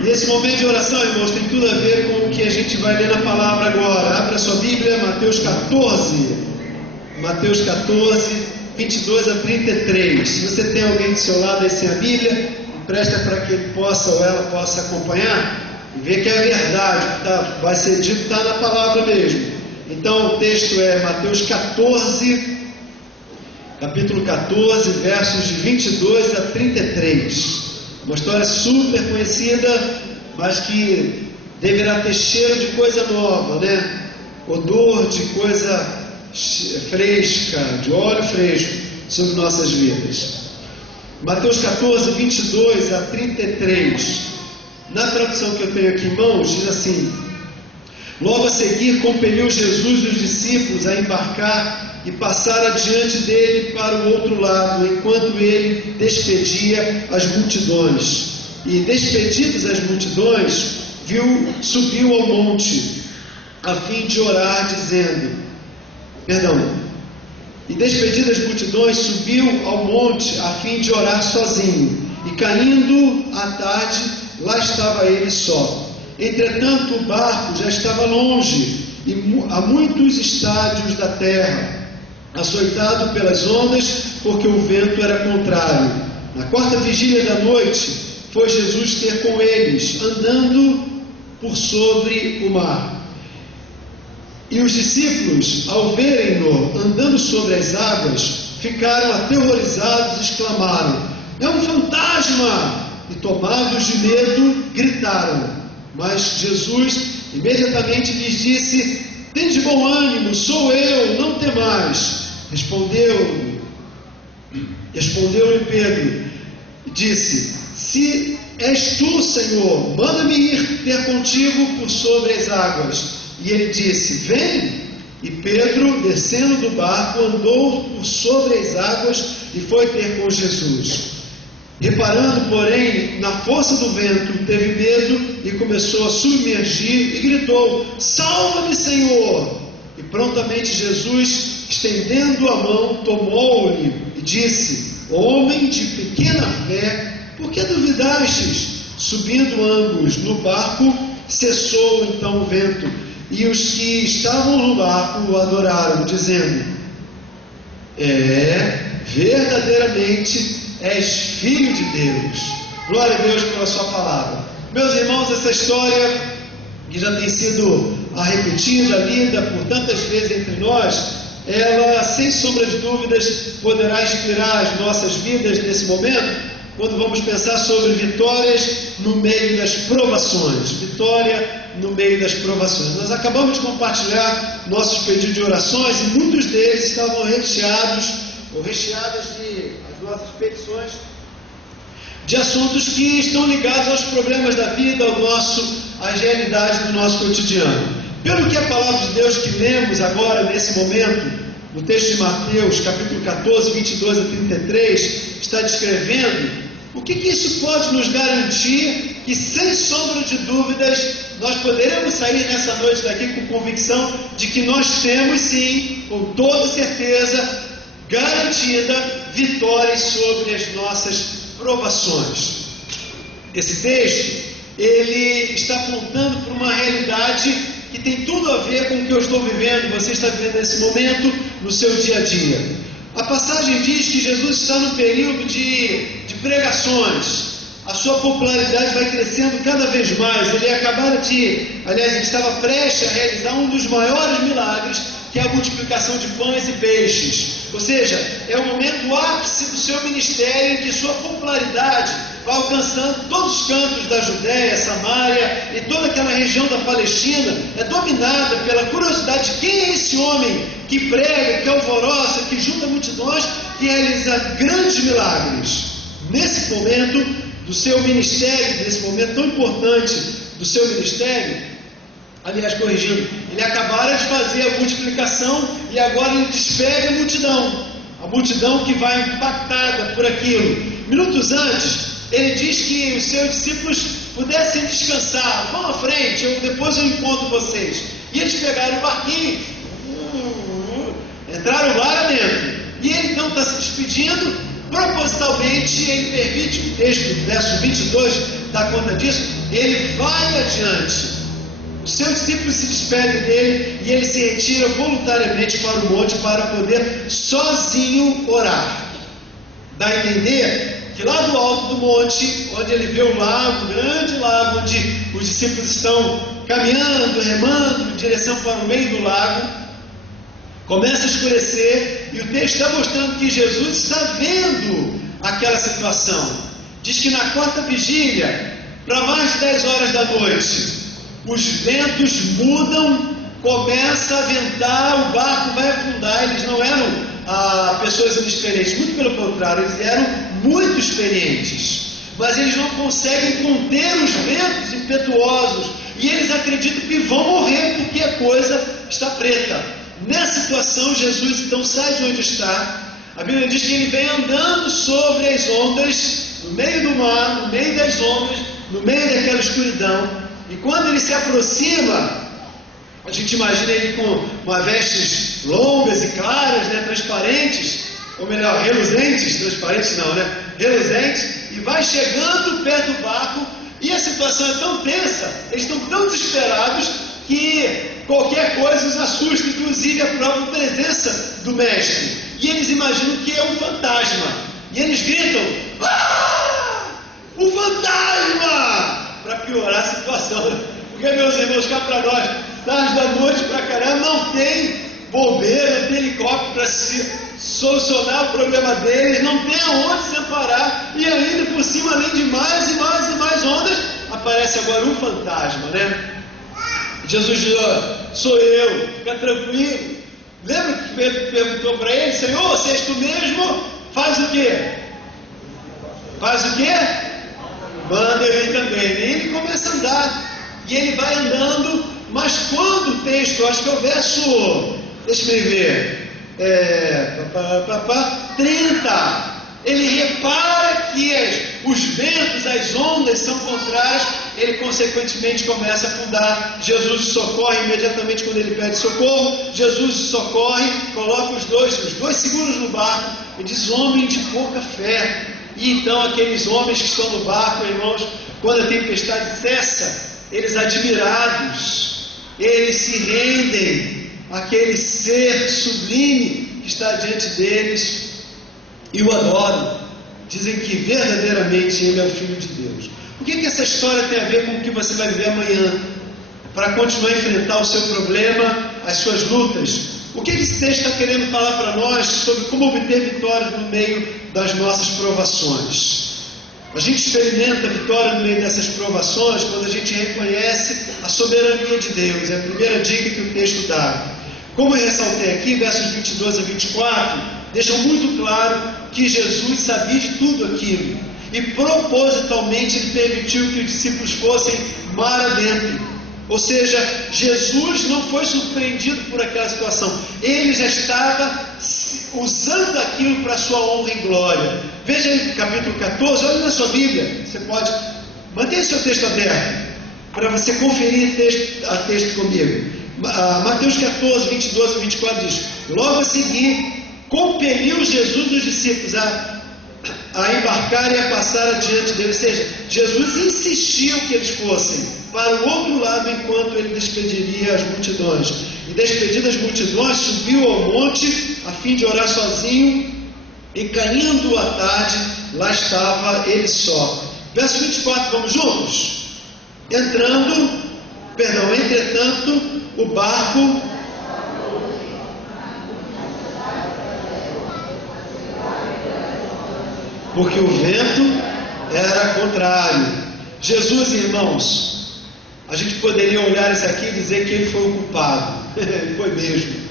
E esse momento de oração, irmãos, tem tudo a ver com o que a gente vai ler na palavra agora. Abra sua Bíblia, Mateus 14. Mateus 14, 22 a 33. Se você tem alguém do seu lado aí sem a Bíblia, empresta para que ele possa ou ela possa acompanhar e ver que é verdade, que vai ser dito, está na palavra mesmo. Então o texto é Mateus 14, capítulo 14, versos de 22 a 33. Uma história super conhecida, mas que deverá ter cheiro de coisa nova, né? Odor de coisa fresca, de óleo fresco sobre nossas vidas. Mateus 14, 22 a 33. Na tradução que eu tenho aqui em mãos, diz assim: logo a seguir compeliu Jesus os discípulos a embarcar e passar adiante dele para o outro lado, enquanto ele despedia as multidões. E despedidas as multidões, subiu ao monte, a fim de orar, E despedidas as multidões, subiu ao monte, a fim de orar sozinho. E caindo a tarde, lá estava ele só. Entretanto, o barco já estava longe, e a muitos estádios da terra, açoitado pelas ondas, porque o vento era contrário. Na quarta vigília da noite, foi Jesus ter com eles, andando por sobre o mar. E os discípulos, ao verem-no andando sobre as águas, ficaram aterrorizados e exclamaram: é um fantasma! E tomados de medo, gritaram. Mas Jesus imediatamente lhes disse: tende bom ânimo, sou eu, não temais. Respondeu-lhe Pedro e disse: se és tu, Senhor, manda-me ir ter contigo por sobre as águas. E ele disse: vem. E Pedro, descendo do barco, andou por sobre as águas e foi ter com Jesus. Reparando, porém, na força do vento, teve medo e começou a submergir e gritou: salva-me, Senhor! E prontamente Jesus, estendendo a mão, tomou-lhe e disse: homem de pequena fé, por que duvidastes? Subindo ambos no barco, cessou então o vento, e os que estavam no barco o adoraram, dizendo: verdadeiramente és filho de Deus. Glória a Deus pela sua palavra. Meus irmãos, essa história que já tem sido repetida, lida por tantas vezes entre nós, ela, sem sombra de dúvidas, poderá inspirar as nossas vidas nesse momento, quando vamos pensar sobre vitórias no meio das provações. Vitória no meio das provações. Nós acabamos de compartilhar nossos pedidos de orações e muitos deles estavam recheadas de as nossas petições de assuntos que estão ligados aos problemas da vida, às realidades do nosso cotidiano. Pelo que a palavra de Deus que lemos agora, nesse momento, no texto de Mateus, capítulo 14, 22 a 33, está descrevendo, o que isso pode nos garantir que, sem sombra de dúvidas, nós poderemos sair nessa noite daqui com convicção de que nós temos, sim, com toda certeza, garantida, vitórias sobre as nossas provações. Esse texto, ele está apontando para uma realidade que tem tudo a ver com o que eu estou vivendo, você está vivendo nesse momento, no seu dia a dia. A passagem diz que Jesus está no período de pregações. A sua popularidade vai crescendo cada vez mais. Ele estava prestes a realizar um dos maiores milagres, que é a multiplicação de pães e peixes. Ou seja, é o momento ápice do seu ministério, em que sua popularidade vai alcançando todos os cantos da Judéia, Samaria e toda aquela região da Palestina. É dominada pela curiosidade de quem é esse homem que prega, que alvoroça, que junta multidões e realiza grandes milagres. Nesse momento do seu ministério, nesse momento tão importante do seu ministério, ele acabara de fazer a multiplicação e agora ele despega a multidão que vai impactada por aquilo. Minutos antes, ele diz que os seus discípulos pudessem descansar, vão à frente, depois eu encontro vocês. E eles pegaram o barquinho, entraram lá dentro, e ele então está se despedindo, propositalmente ele permite, o texto do verso 22 dá conta disso, ele vai adiante. Os seus discípulos se despedem dele e ele se retira voluntariamente para o monte para poder sozinho orar. Dá a entender que lá do alto do monte, onde ele vê o lago, o grande lago, onde os discípulos estão caminhando, remando em direção para o meio do lago, começa a escurecer e o texto está mostrando que Jesus está vendo aquela situação. Diz que na quarta vigília, para mais de 10 horas da noite, os ventos mudam, começa a ventar, o barco vai afundar. Eles não eram pessoas inexperientes, muito pelo contrário, eles eram muito experientes, mas eles não conseguem conter os ventos impetuosos e eles acreditam que vão morrer porque a coisa está preta. Nessa situação, Jesus então sai de onde está. A Bíblia diz que ele vem andando sobre as ondas, no meio do mar, no meio das ondas, no meio daquela escuridão. E quando ele se aproxima, a gente imagina ele com vestes longas e claras, né, transparentes, ou melhor, reluzentes, transparentes não, né, reluzentes, e vai chegando perto do barco, e a situação é tão tensa, eles estão tão desesperados, que qualquer coisa os assusta, inclusive a própria presença do mestre, e eles imaginam que é um fantasma, e eles gritam, ah! O fantasma! Para piorar a situação, porque, meus irmãos, cá para nós, tarde da noite para caramba, não tem bombeiro, não tem helicóptero para se solucionar o problema deles, não tem aonde se amparar, e ainda por cima, além de mais e mais e mais ondas, aparece agora um fantasma, né? Jesus diz, sou eu, fica tranquilo. Lembra que Pedro perguntou para ele, Senhor, se és tu mesmo, faz o quê? Faz o quê? Manda ele também. E ele começa a andar, e ele vai andando, mas quando o texto, acho que é o verso, deixa-me ver, 30, ele repara que os ventos, as ondas são contrárias, ele consequentemente começa a afundar. Jesus socorre imediatamente quando ele pede socorro, Jesus socorre, coloca os dois seguros no barco, e diz, homem de pouca fé. E então aqueles homens que estão no barco, irmãos, quando a tempestade cessa, eles admirados, eles se rendem àquele ser sublime que está diante deles e o adoram. Dizem que verdadeiramente ele é o Filho de Deus. O que essa história tem a ver com o que você vai viver amanhã? Para continuar a enfrentar o seu problema, as suas lutas. O que esse texto está querendo falar para nós sobre como obter vitórias no meio das nossas provações? A gente experimenta vitória no meio dessas provações quando a gente reconhece a soberania de Deus. É a primeira dica que o texto dá. Como eu ressaltei aqui, versos 22 a 24, deixam muito claro que Jesus sabia de tudo aquilo. E propositalmente ele permitiu que os discípulos fossem mar adentro. Ou seja, Jesus não foi surpreendido por aquela situação. Ele já estava usando aquilo para a sua honra e glória. Veja aí capítulo 14, olha na sua Bíblia. Você pode manter seu texto aberto para você conferir texto comigo. Mateus 14, 22 e 24 diz: logo a seguir, compeliu Jesus os discípulos a embarcar e a passar adiante dele. Ou seja, Jesus insistiu que eles fossem para o outro lado enquanto ele despediria as multidões. E despedidas as multidões, subiu ao monte a fim de orar sozinho, e caindo a tarde, lá estava ele só. Verso 24, vamos juntos? Entretanto, o barco porque o vento era contrário. Jesus, irmãos, a gente poderia olhar isso aqui e dizer que ele foi o culpado. Ele foi mesmo.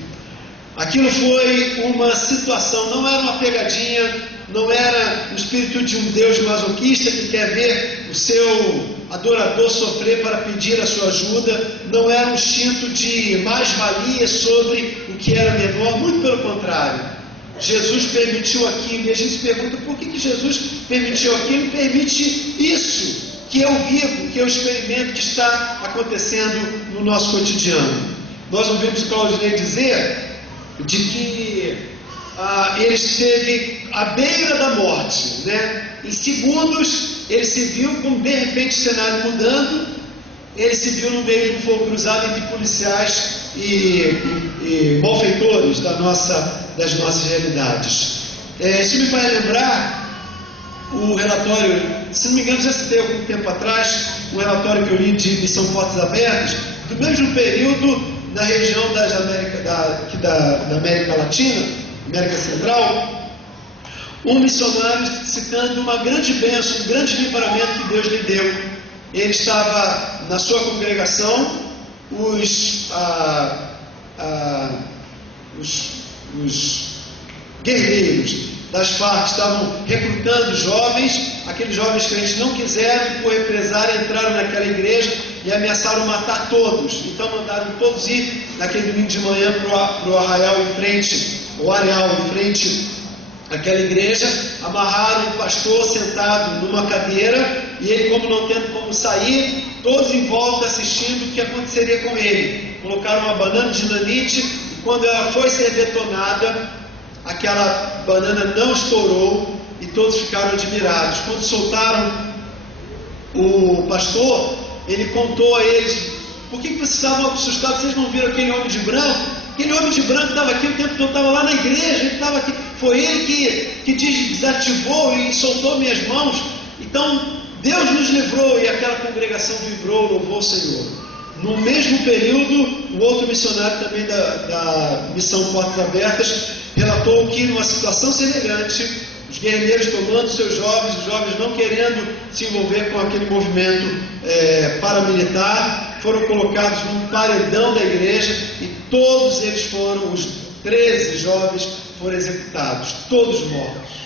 Aquilo foi uma situação, não era uma pegadinha, não era o espírito de um Deus masoquista que quer ver o seu adorador sofrer para pedir a sua ajuda, não era um instinto de mais-valia sobre o que era menor, muito pelo contrário. Jesus permitiu aquilo, e a gente se pergunta por que Jesus permitiu aquilo. Ele permite isso que eu vivo, que eu experimento, que está acontecendo no nosso cotidiano. Nós ouvimos Claudinei dizer de que ele esteve à beira da morte, né? Em segundos ele se viu como de repente o cenário mudando, ele se viu no meio de um fogo cruzado entre policiais e malfeitores das nossas realidades. Isso me faz lembrar o relatório, se não me engano já citei algum tempo atrás, um relatório que eu li de Missão Portas Abertas, do mesmo período na região da América Latina, América Central, um missionário citando uma grande bênção, um grande livramento que Deus lhe deu. Ele estava na sua congregação, os guerreiros das Farc estavam recrutando jovens. Aqueles jovens crentes não quiseram, por represália, entraram naquela igreja e ameaçaram matar todos. Então mandaram todos ir naquele domingo de manhã para o arraial em frente, o areal em frente àquela igreja, amarraram o pastor sentado numa cadeira e ele, como não tendo como sair, todos em volta assistindo o que aconteceria com ele. Colocaram uma banana de dinamite e quando ela foi ser detonada, aquela banana não estourou e todos ficaram admirados. Quando soltaram o pastor, ele contou a eles: por que vocês estavam assustados? Vocês não viram aquele homem de branco? Aquele homem de branco estava aqui o tempo todo, estava lá na igreja, ele estava aqui. Foi ele que desativou e soltou minhas mãos. Então Deus nos livrou, e aquela congregação vibrou, louvou o Senhor. No mesmo período, o outro missionário também da Missão Portas Abertas relatou que numa situação semelhante, os guerrilheiros tomando seus jovens, os jovens não querendo se envolver com aquele movimento paramilitar, foram colocados num paredão da igreja e todos eles foram, os 13 jovens foram executados, todos mortos.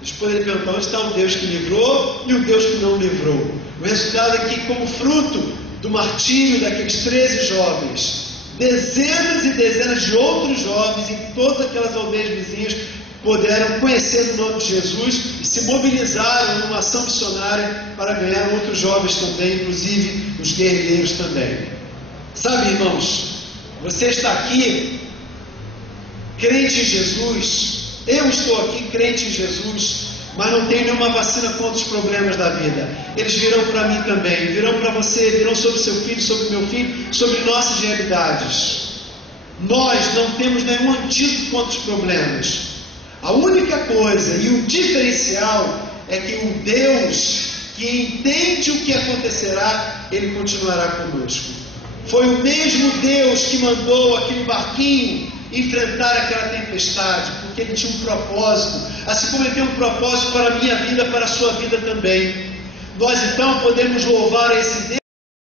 Eles poderiam perguntar: onde está o Deus que livrou e o Deus que não livrou? O resultado é que, como fruto do martírio daqueles 13 jovens, dezenas e dezenas de outros jovens em todas aquelas aldeias vizinhas puderam conhecer o nome de Jesus e se mobilizaram numa ação missionária para ganhar outros jovens também, inclusive os guerrilheiros também. Sabe, irmãos, você está aqui crente em Jesus, eu estou aqui crente em Jesus, mas não tenho nenhuma vacina contra os problemas da vida. Eles virão para mim também, virão para você, virão sobre seu filho, sobre meu filho, sobre nossas realidades. Nós não temos nenhum antídoto contra os problemas. A única coisa e o diferencial é que o Deus que entende o que acontecerá, Ele continuará conosco. Foi o mesmo Deus que mandou aquele barquinho enfrentar aquela tempestade, porque Ele tinha um propósito, assim como Ele tem um propósito para a minha vida, para a sua vida também. Nós então podemos louvar a esse Deus